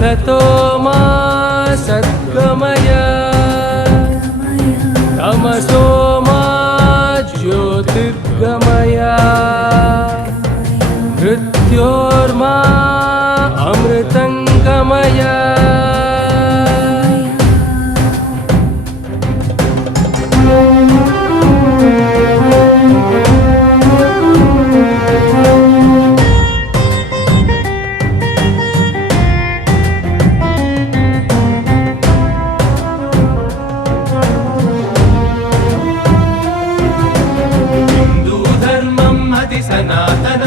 असतो मा सद्गमय। तमसो मा ज्योतिर्गमय। मृत्योर्मा अमृतङ्गमय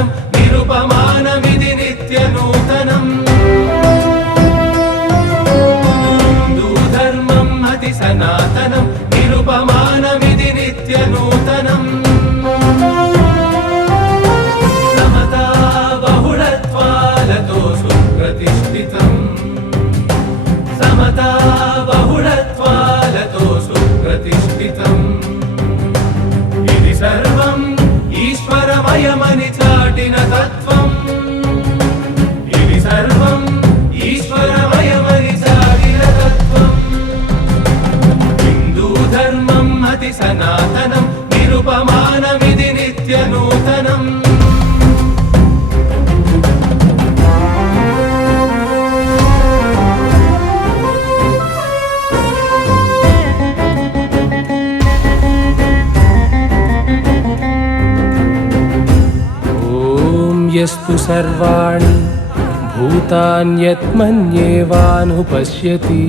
సనాతనం నిరుపమానమిది నిత్య నూతనం. హిందూ ధర్మం అతి సనాతనం నిరుపమానమిది నిత్య నూతనం. సమతా బహుళత్వాలతో సుప్రతిష్ఠితం. సమతా బహు सर्वाणि भूतान्यत्मन्येवानुपश्यति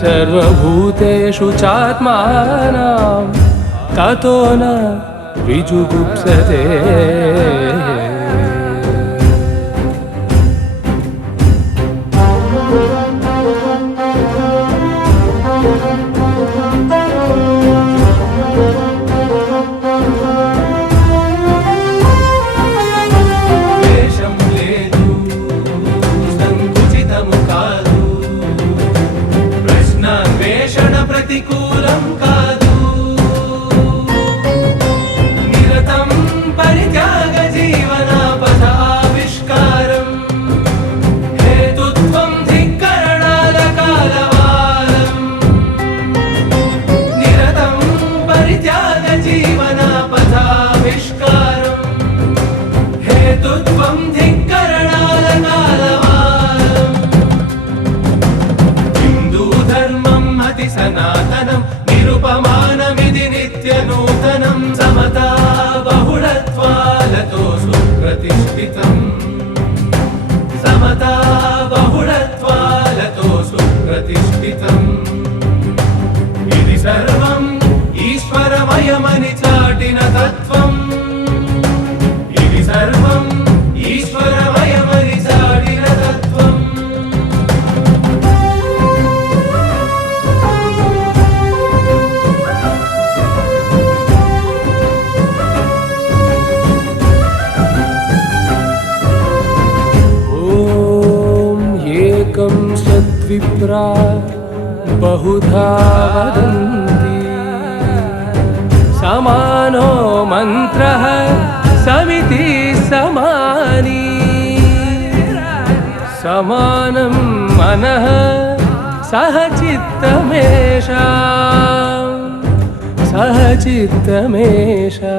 सर्वभूतेषु चात्मानां ततो न विजुगुप्सते ప్రతికూలం ఈశ్వరమయమని చాటిన తత్వం ఇది సర్వం ఈశ్వరమయమని చాటిన తత్వం ॐ एकं सद्विप्रा बहुधा वदन्ति समानो मन्त्रः समिति समानी समानं मनः सह चित्तमेषा सह चित्तमेषा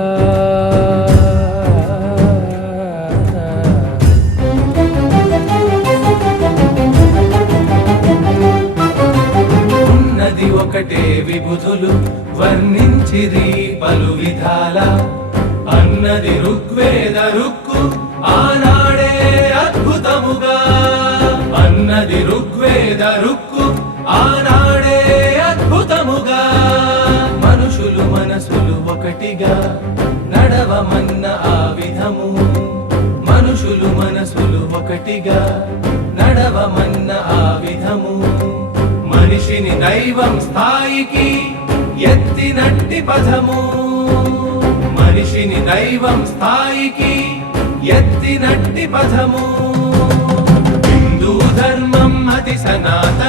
ఒకటిగా నడవమన్న ఆ విధము. మనుషులు మనసులు ఒకటిగా నడవమన్న ఆ విధము. మనిషిని దైవం స్థాయికి ఎత్తినట్టి పదము మనిషిని దైవం స్థాయికి ఎత్తినట్టి పదము హిందూ ధర్మం అతి సనాతన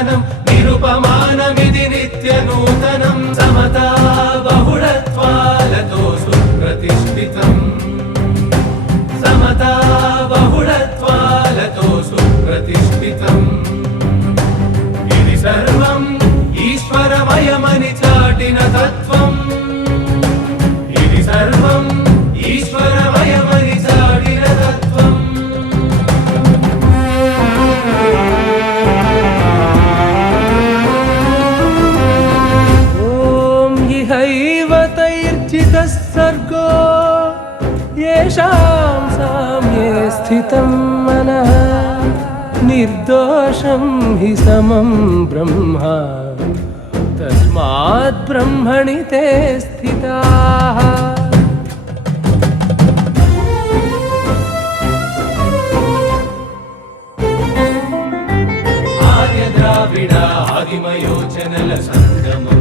अहं ब्रह्म तस्मात् ब्रह्मणि ते स्थिताः आर्यद्राविडा आदिमयोचनलसङ्गमम्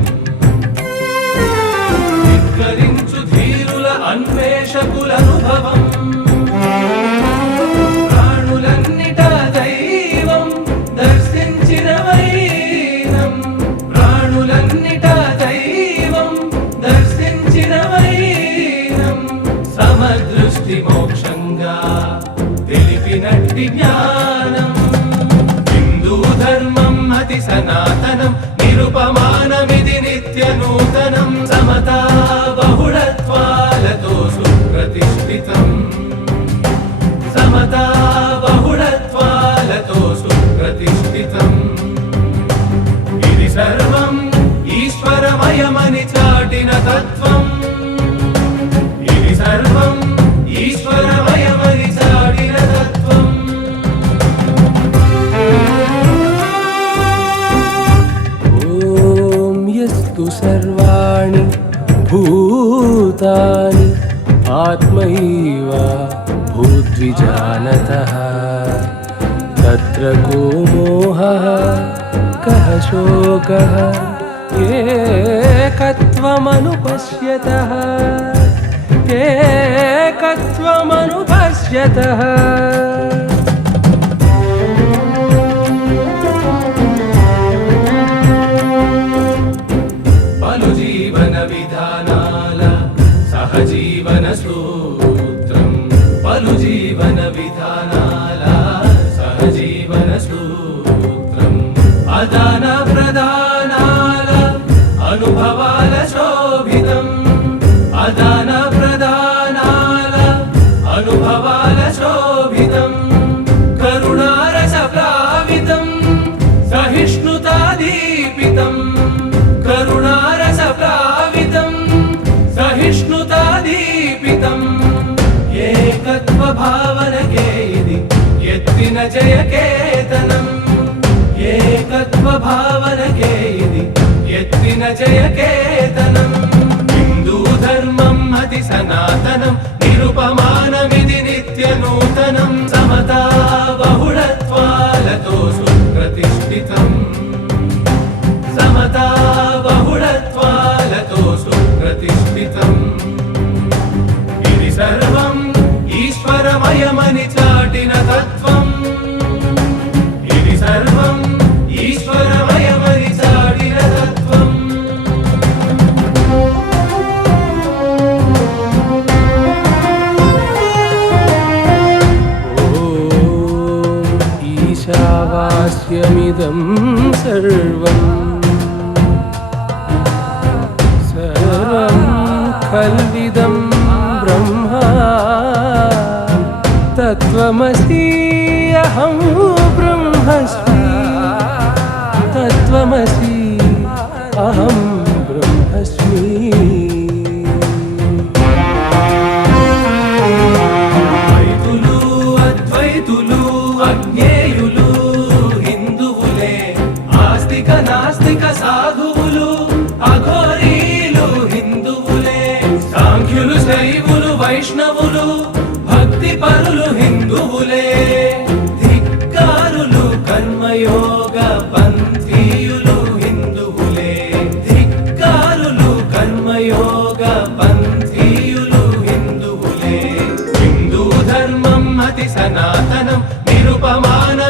सर्वाणि भूतानि आत्मैव भूद्विजानतः। तत्र को मोहः कः शोकः? एकत्वमनुपश्यतः। एकत्वमनुपश्यतः। ईशावास्यमिदं सर्वम् सर्वं खल्विदं ब्रह्मा తత్వమసి అహం బ్రహ్మస్మి తత్వమసి అహం బ్రహ్మస్మి అద్వైతులు పరులు హిందువులే ధిక్కారులు కర్మయోగ పంథీయులు హిందువులే ధిక్కారులు కర్మయోగ పంథీయులు హిందువులే. హిందూ ధర్మం అతి సనాతనం నిరుపమానం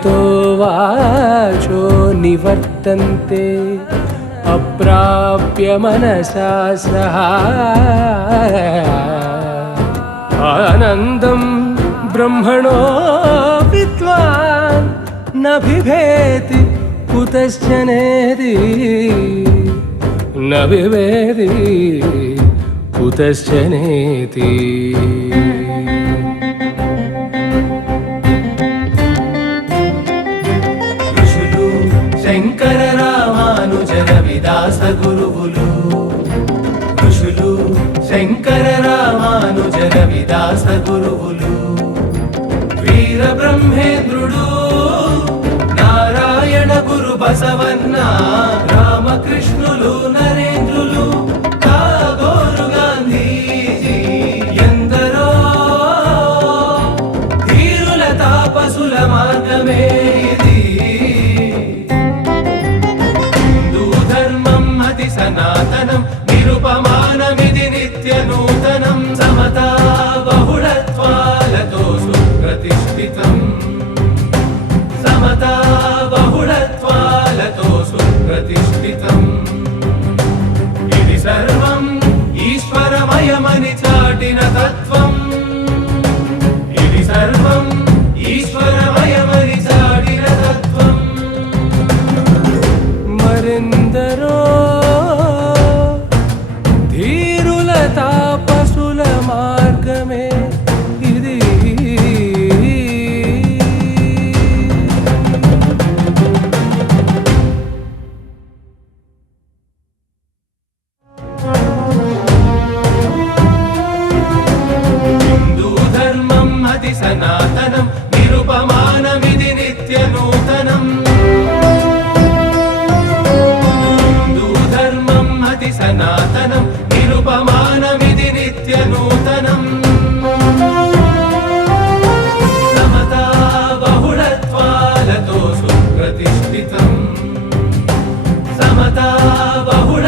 यतो वाचो निवर्तन्ते अप्राप्य मनसा सह। आनन्दं ब्रह्मणो विद्वान् न बिभेति कुतश्चनेति न बिभेति कुतश्चनेति గురువులు ఋషులు శంకర రామానుజన విదాస గురువులు. వీర బ్రహ్మేంద్రుడు నారాయణ గురు బసవన్న రామకృష్ణులు నరే సనాతనం. బహుళ